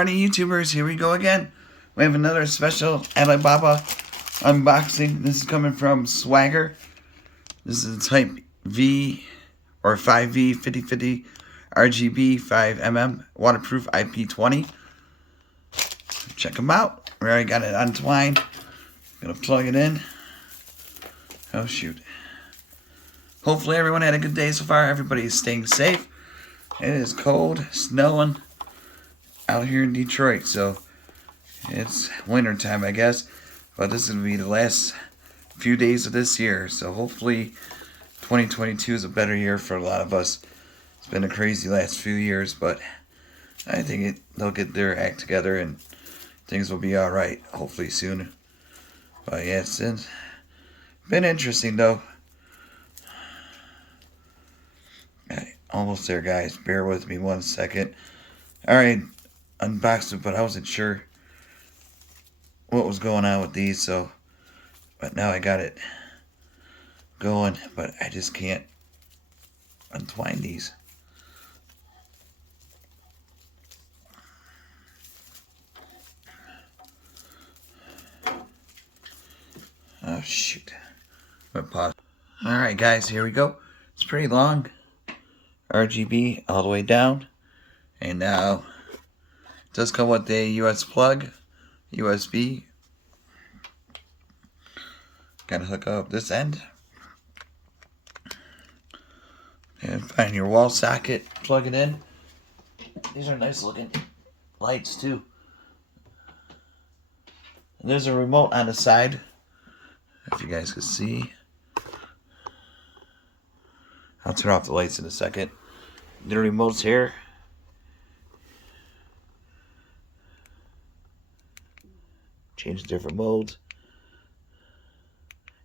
Alrighty, YouTubers, here we go again. We have another special Alibaba unboxing. This is coming from Swagger. This is type V or 5V 5050 RGB 5mm waterproof IP20. Check them out. We already got it untwined. Gonna plug it in. Oh shoot. Hopefully everyone had a good day so far. Everybody's staying safe. It is cold, snowing out here in Detroit, so it's winter time, I guess. But this is gonna be the last few days of this year, so hopefully 2022 is a better year for a lot of us. It's been a crazy last few years, but I think they'll get their act together and things will be all right, hopefully soon. But yeah, it's been interesting though. Okay, almost there, guys. Bear with me 1 second. All right, unboxed it, but I wasn't sure what was going on with these, but now I got it going, but I just can't untwine these. Oh shoot. I'm gonna pause. Alright guys, here we go. It's pretty long. RGB all the way down. And now it does come with a US plug, USB. Gotta hook up this end. And find your wall socket, plug it in. These are nice looking lights too. And there's a remote on the side, if you guys can see. I'll turn off the lights in a second. The remote's here. Change different modes.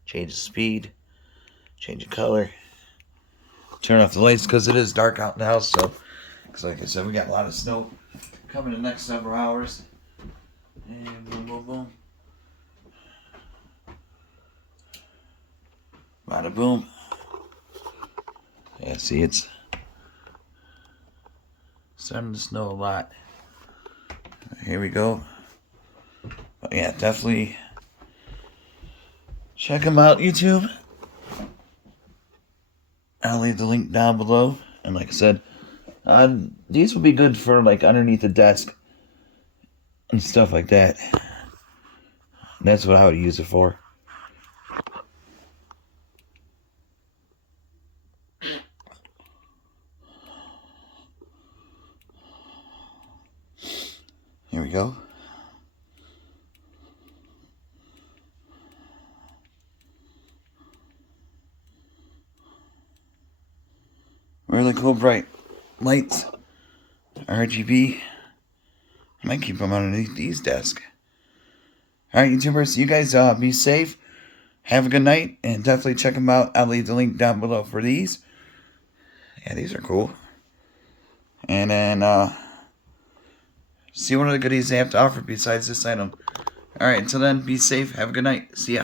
Change the speed. Change the color. Turn off the lights because it is dark out in the house. So, because like I said, we got a lot of snow coming in the next several hours. And boom, boom, boom. Bada boom. Yeah, see, it's starting to snow a lot. Here we go. But yeah, definitely check them out, YouTube. I'll leave the link down below. And like I said, these will be good for like underneath the desk and stuff like that. That's what I would use it for. Here we go. Really cool bright lights. RGB. I might keep them underneath these desks. Alright, YouTubers, you guys be safe. Have a good night. And definitely check them out. I'll leave the link down below for these. Yeah, these are cool. And then see what other goodies they have to offer besides this item. Alright, until then, be safe. Have a good night. See ya.